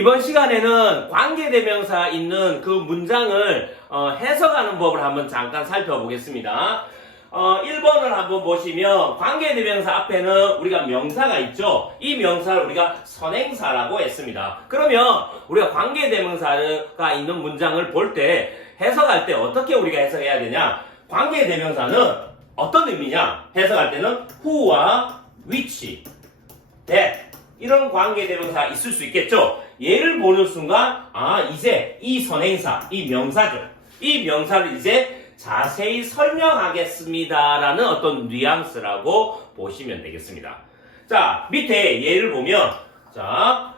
이번 시간에는 관계대명사 있는 그 문장을 해석하는 법을 한번 잠깐 살펴보겠습니다. 1번을 한번 보시면 관계대명사 앞에는 우리가 명사가 있죠. 이 명사를 우리가 선행사라고 했습니다. 그러면 우리가 관계대명사가 있는 문장을 볼 때 해석할 때 어떻게 우리가 해석해야 되냐? 관계대명사는 어떤 의미냐? 해석할 때는 who와 which, that 이런 관계대명사가 있을 수 있겠죠. 얘를 보는 순간 이제 이 선행사, 이 명사죠. 이 명사를 이제 자세히 설명하겠습니다라는 어떤 뉘앙스라고 보시면 되겠습니다. 자, 밑에 예를 보면 자,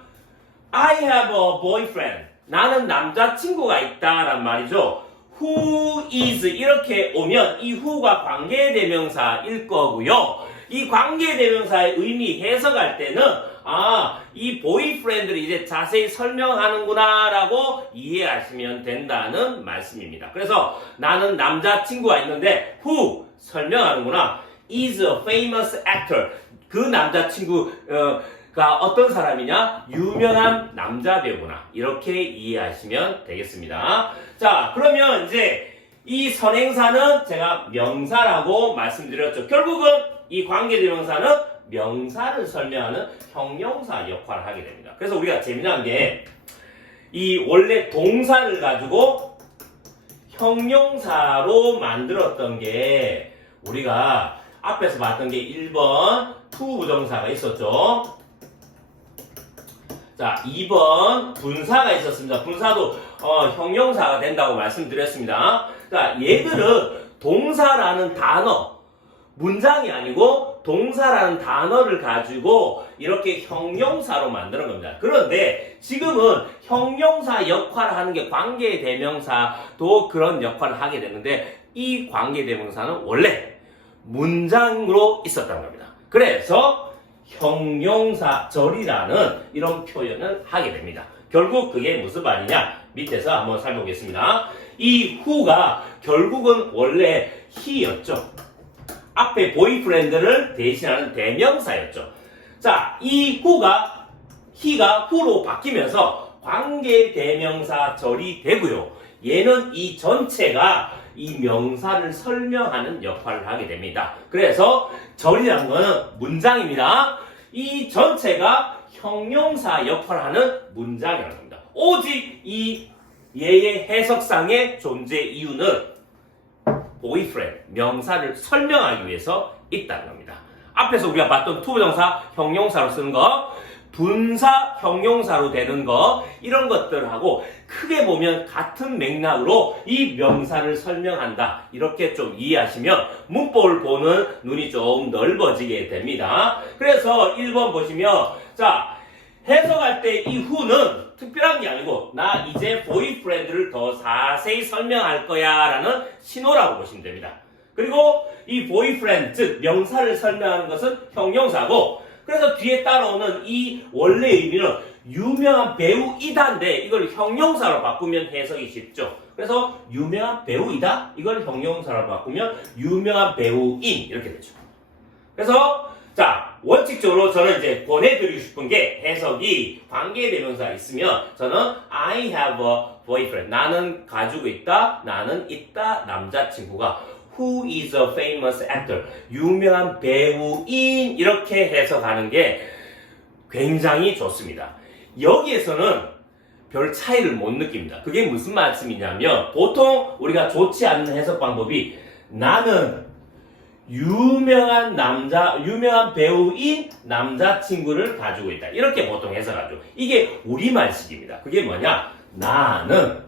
I have a boyfriend. 나는 남자친구가 있다란 말이죠. Who is 이렇게 오면 이 who가 관계대명사일 거고요. 이 관계대명사의 의미 해석할 때는 이 보이프렌드를 이제 자세히 설명하는구나 라고 이해하시면 된다는 말씀입니다. 그래서 나는 남자친구가 있는데 who 설명하는구나. is a famous actor. 그 남자친구가 어떤 사람이냐? 유명한 남자 배우구나. 이렇게 이해하시면 되겠습니다. 자, 그러면 이제 이 선행사는 제가 명사라고 말씀드렸죠. 결국은 이 관계대명사는 명사를 설명하는 형용사 역할을 하게 됩니다. 그래서 우리가 재미난 게 이 원래 동사를 가지고 형용사로 만들었던 게 우리가 앞에서 봤던 게 1번 to 부정사가 있었죠. 자, 2번 분사가 있었습니다. 분사도 형용사가 된다고 말씀드렸습니다. 자, 얘들은 동사라는 단어, 문장이 아니고 동사라는 단어를 가지고 이렇게 형용사로 만드는 겁니다. 그런데 지금은 형용사 역할을 하는 게 관계대명사도 그런 역할을 하게 되는데 이 관계대명사는 원래 문장으로 있었다는 겁니다. 그래서 형용사절이라는 이런 표현을 하게 됩니다. 결국 그게 무슨 말이냐? 밑에서 한번 살펴보겠습니다. 이 who가 결국은 원래 he였죠. 앞에 보이프렌드를 대신하는 대명사였죠. 자, 이 he가 who로 바뀌면서 관계대명사절이 되고요. 얘는 이 전체가 이 명사를 설명하는 역할을 하게 됩니다. 그래서 절이라는 거는 문장입니다. 이 전체가 형용사 역할을 하는 문장이라는 겁니다. 오직 이 얘의 해석상의 존재 이유는 boyfriend, 명사를 설명하기 위해서 있다는 겁니다. 앞에서 우리가 봤던 투부정사 형용사로 쓰는 거, 분사 형용사로 되는 거, 이런 것들하고 크게 보면 같은 맥락으로 이 명사를 설명한다. 이렇게 좀 이해하시면 문법을 보는 눈이 좀 넓어지게 됩니다. 그래서 1번 보시면 자, 해석할 때 이 who는 특별한 게 아니고 나 이제 보이프렌드를 더 자세히 설명할 거야 라는 신호라고 보시면 됩니다. 그리고 이 보이프렌드, 즉 명사를 설명하는 것은 형용사고 그래서 뒤에 따라오는 이 원래 의미는 유명한 배우이다인데 이걸 형용사로 바꾸면 해석이 쉽죠. 그래서 유명한 배우이다 이걸 형용사로 바꾸면 유명한 배우인 이렇게 되죠. 그래서 자, 원칙적으로 저는 이제 권해드리고 싶은 게 해석이 관계대명사가 있으면 저는 I have a boyfriend. 나는 가지고 있다. 나는 있다. 남자친구가 who is a famous actor. 유명한 배우인 이렇게 해석하는 게 굉장히 좋습니다. 여기에서는 별 차이를 못 느낍니다. 그게 무슨 말씀이냐면 보통 우리가 좋지 않은 해석 방법이 나는 유명한 배우인 남자친구를 가지고 있다. 이렇게 보통 해석하죠. 이게 우리말식입니다. 그게 뭐냐? 나는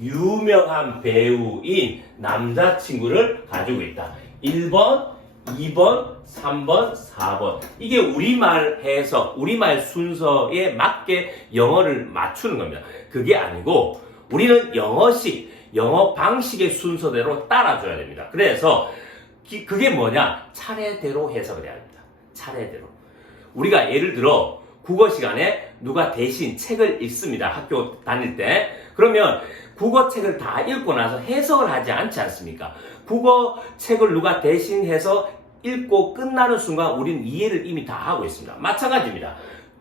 유명한 배우인 남자친구를 가지고 있다. 1번, 2번, 3번, 4번. 이게 우리말 해석, 우리말 순서에 맞게 영어를 맞추는 겁니다. 그게 아니고 우리는 영어 방식의 순서대로 따라줘야 됩니다. 그래서 그게 뭐냐? 차례대로 해석을 해야 합니다. 차례대로. 우리가 예를 들어 국어 시간에 누가 대신 책을 읽습니다. 학교 다닐 때. 그러면 국어책을 다 읽고 나서 해석을 하지 않지 않습니까? 국어책을 누가 대신 해서 읽고 끝나는 순간 우리는 이해를 이미 다 하고 있습니다. 마찬가지입니다.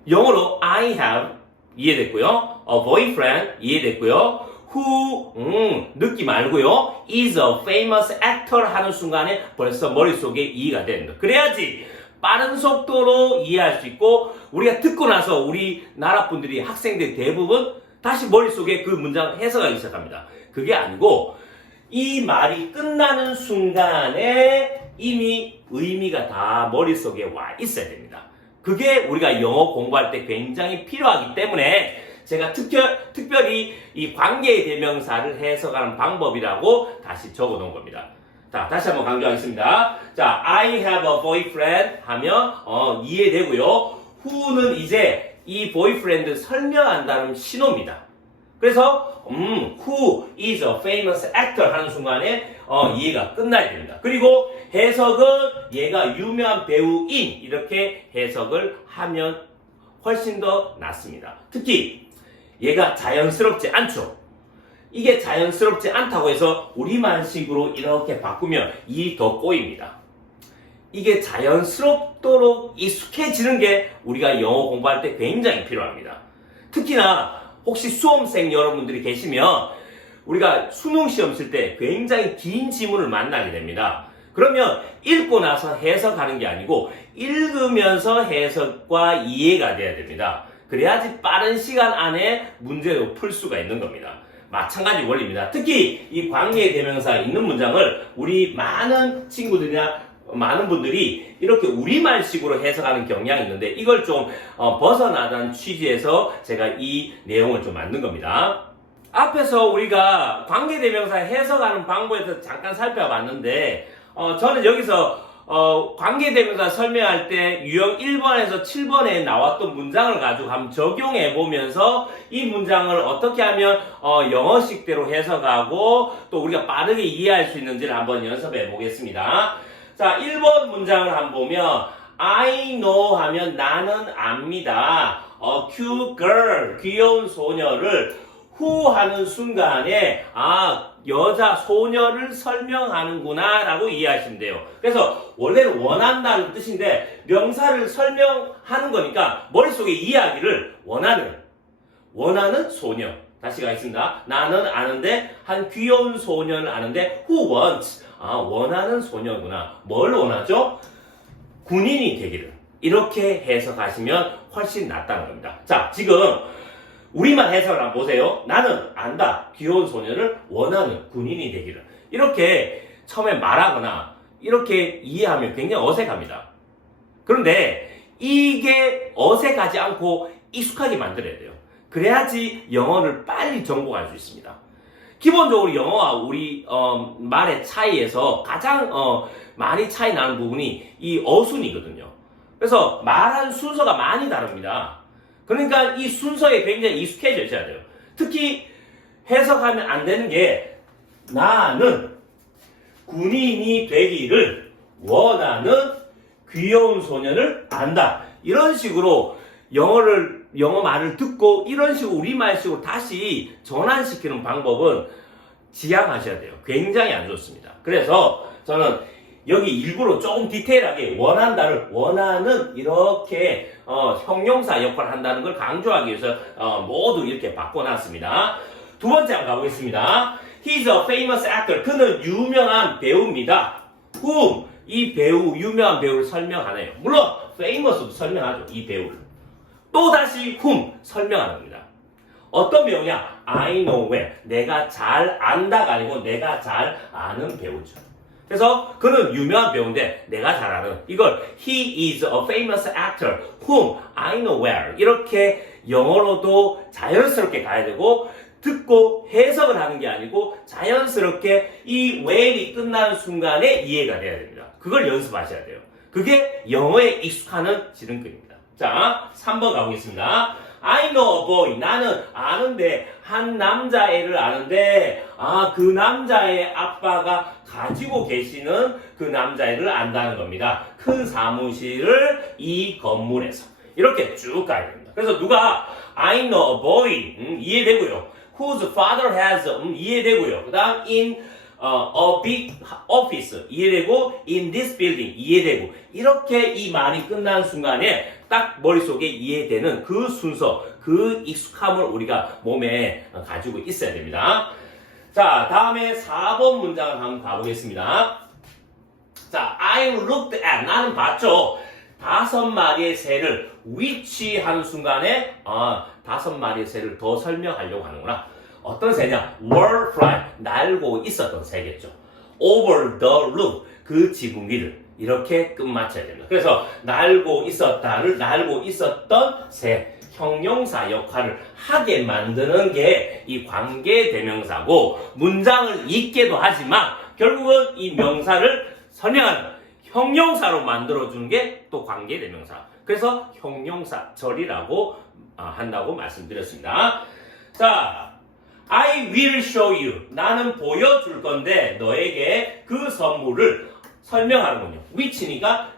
영어로 I have 이해됐고요. A boyfriend 이해됐고요. Who 느낌 알고요. Is a famous actor 하는 순간에 벌써 머릿속에 이해가 됩니다. 그래야지 빠른 속도로 이해할 수 있고 우리가 듣고 나서 우리나라 분들이 학생들 대부분 다시 머릿속에 그 문장 해석하기 시작합니다. 그게 아니고 이 말이 끝나는 순간에 이미 의미가 다 머릿속에 와 있어야 됩니다. 그게 우리가 영어 공부할 때 굉장히 필요하기 때문에 제가 특별히 이 관계의 대명사를 해석하는 방법이라고 다시 적어 놓은 겁니다. 자, 다시 한번 강조하겠습니다. 자, I have a boyfriend 하면 이해되고요. who는 이제 이 boyfriend 설명한다는 신호입니다. 그래서 who is a famous actor 하는 순간에 이해가 끝나야 됩니다. 그리고 해석은 얘가 유명한 배우인 이렇게 해석을 하면 훨씬 더 낫습니다. 특히 얘가 자연스럽지 않죠. 이게 자연스럽지 않다고 해서 우리말식으로 이렇게 바꾸면 이 더 꼬입니다. 이게 자연스럽도록 익숙해지는 게 우리가 영어 공부할 때 굉장히 필요합니다. 특히나 혹시 수험생 여러분들이 계시면 우리가 수능 시험 쓸 때 굉장히 긴 지문을 만나게 됩니다. 그러면 읽고 나서 해석하는 게 아니고 읽으면서 해석과 이해가 돼야 됩니다. 그래야지 빠른 시간 안에 문제를 풀 수가 있는 겁니다. 마찬가지 원리입니다. 특히 이 관계의 대명사 있는 문장을 우리 많은 친구들이나 많은 분들이 이렇게 우리말식으로 해석하는 경향이 있는데 이걸 좀 벗어나다는 취지에서 제가 이 내용을 좀 만든 겁니다. 앞에서 우리가 관계대명사 해석하는 방법에서 잠깐 살펴봤는데 저는 여기서 관계대명사 설명할 때 유형 1번에서 7번에 나왔던 문장을 가지고 한번 적용해 보면서 이 문장을 어떻게 하면 영어식대로 해석하고 또 우리가 빠르게 이해할 수 있는지를 한번 연습해 보겠습니다. 자, 1번 문장을 한번 보면 I know 하면 나는 압니다. A cute girl, 귀여운 소녀를 who 하는 순간에 여자 소녀를 설명하는구나 라고 이해하시면 돼요. 그래서 원래는 원한다는 뜻인데 명사를 설명하는 거니까 머릿속에 이해하기를 원하는 소녀. 다시 가겠습니다. 나는 아는데 한 귀여운 소녀를 아는데 who wants 원하는 소녀구나. 뭘 원하죠? 군인이 되기를. 이렇게 해석하시면 훨씬 낫다는 겁니다. 자, 지금 우리말 해석을 한번 보세요. 나는 안다. 귀여운 소녀를 원하는 군인이 되기를. 이렇게 처음에 말하거나 이렇게 이해하면 굉장히 어색합니다. 그런데 이게 어색하지 않고 익숙하게 만들어야 돼요. 그래야지 영어를 빨리 정복할 수 있습니다. 기본적으로 영어와 우리 말의 차이에서 가장 많이 차이 나는 부분이 이 어순이거든요. 그래서 말하는 순서가 많이 다릅니다. 그러니까 이 순서에 굉장히 익숙해져 있어야 돼요. 특히 해석하면 안 되는 게 나는 군인이 되기를 원하는 귀여운 소녀를 안다. 이런 식으로 영어 말을 듣고 이런 식으로 우리말식으로 다시 전환시키는 방법은 지양하셔야 돼요. 굉장히 안 좋습니다. 그래서 저는 여기 일부러 조금 디테일하게 원한다를 원하는 이렇게 형용사 역할을 한다는 걸 강조하기 위해서 모두 이렇게 바꿔놨습니다. 두 번째 한번 가보겠습니다. He's a famous actor. 그는 유명한 배우입니다. whom 이 배우 유명한 배우를 설명하네요. 물론 famous도 설명하죠. 이 배우를. 또 다시 whom 설명하는 겁니다. 어떤 배우냐? I know well. 내가 잘 안다가 아니고 내가 잘 아는 배우죠. 그래서 그는 유명한 배우인데 내가 잘 아는 이걸 He is a famous actor whom I know well. 이렇게 영어로도 자연스럽게 가야 되고 듣고 해석을 하는 게 아니고 자연스럽게 이 well이 끝나는 순간에 이해가 돼야 됩니다. 그걸 연습하셔야 돼요. 그게 영어에 익숙하는 지름길입니다. 자, 3번 가보겠습니다. I know a boy. 나는 아는데 한 남자애를 아는데 그 남자의 아빠가 가지고 계시는 그 남자애를 안다는 겁니다. 큰 사무실을 이 건물에서 이렇게 쭉 가야 됩니다. 그래서 누가 I know a boy 이해되고요. Whose father has 이해되고요. 그 다음 in a big office 이해되고 in this building 이해되고 이렇게 이 말이 끝나는 순간에 딱 머릿속에 이해되는 그 순서, 그 익숙함을 우리가 몸에 가지고 있어야 됩니다. 자, 다음에 4번 문장을 한번 가보겠습니다. 자, I looked at, 나는 봤죠. 5마리의 새를 which 하는 순간에 5마리의 새를 더 설명하려고 하는구나. 어떤 새냐? were flying, 날고 있었던 새겠죠. over the roof, 그 지붕 위를 이렇게 끝마쳐야 됩니다. 그래서 날고 있었다를 날고 있었던 새, 형용사 역할을 하게 만드는 게 이 관계대명사고, 문장을 잇게도 하지만 결국은 이 명사를 설명하는 형용사로 만들어주는 게 또 관계대명사. 그래서 형용사절이라고 한다고 말씀드렸습니다. 자, I will show you. 나는 보여줄 건데 너에게 그 선물을 설명하는군요. which니까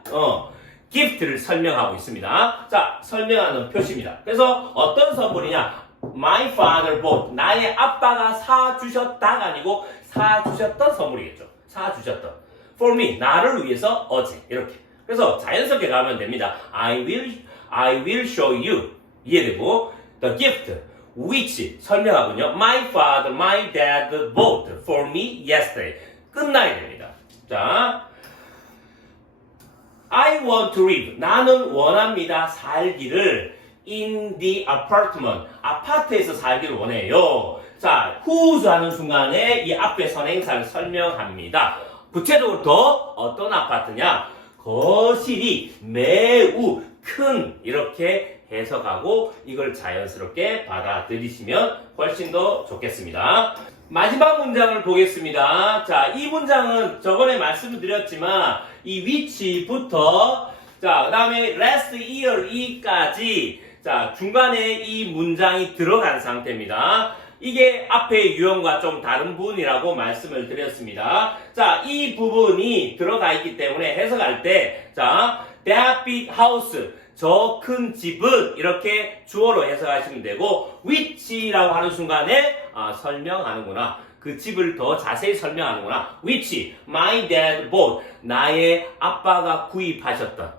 gift를 설명하고 있습니다. 자, 설명하는 표시입니다. 그래서 어떤 선물이냐? My father bought. 나의 아빠가 사주셨다가 아니고 사주셨던 선물이겠죠. 사주셨던. For me. 나를 위해서 어제. 이렇게. 그래서 자연스럽게 가면 됩니다. I will show you. 이해되고 the gift. which 설명하군요. My father, my dad bought for me yesterday. 끝나야 됩니다. 자, I want to live. 나는 원합니다. 살기를 in the apartment. 아파트에서 살기를 원해요. 자, whose 하는 순간에 이 앞에 선행사를 설명합니다. 구체적으로 더 어떤 아파트냐? 거실이 매우 큰 이렇게 해석하고 이걸 자연스럽게 받아들이시면 훨씬 더 좋겠습니다. 마지막 문장을 보겠습니다. 자, 이 문장은 저번에 말씀을 드렸지만 이 which부터 자, 그 다음에 last year 이까지 자, 중간에 이 문장이 들어간 상태입니다. 이게 앞의 유형과 좀 다른 부분이라고 말씀을 드렸습니다. 자, 이 부분이 들어가 있기 때문에 해석할 때 자, that big house 저 큰 집은 이렇게 주어로 해석하시면 되고 which라고 하는 순간에 설명하는구나. 그 집을 더 자세히 설명하는구나. which my dad bought 나의 아빠가 구입하셨던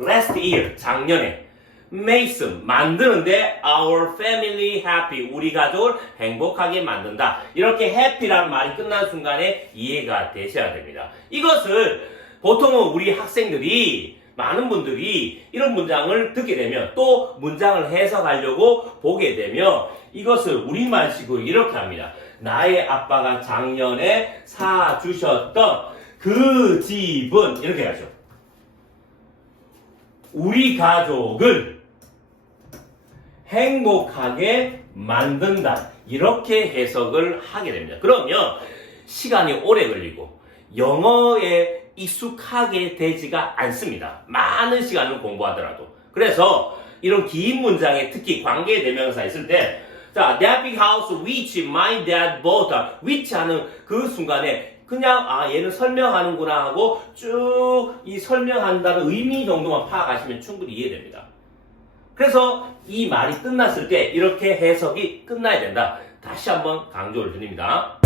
last year 작년에 makes 만드는데 our family happy 우리 가족을 행복하게 만든다. 이렇게 happy라는 말이 끝난 순간에 이해가 되셔야 됩니다. 이것을 보통은 우리 학생들이 많은 분들이 이런 문장을 듣게 되면 또 문장을 해석하려고 보게 되면 이것을 우리말식으로 이렇게 합니다. 나의 아빠가 작년에 사주셨던 그 집은 이렇게 하죠. 우리 가족을 행복하게 만든다. 이렇게 해석을 하게 됩니다. 그러면 시간이 오래 걸리고 영어에 익숙하게 되지가 않습니다. 많은 시간을 공부하더라도. 그래서 이런 긴 문장에 특히 관계대명사 있을 때 자, that big house which my dad bought which 하는 그 순간에 그냥 얘는 설명하는구나 하고 쭉 이 설명한다는 의미 정도만 파악하시면 충분히 이해됩니다. 그래서 이 말이 끝났을 때 이렇게 해석이 끝나야 된다. 다시 한번 강조를 드립니다.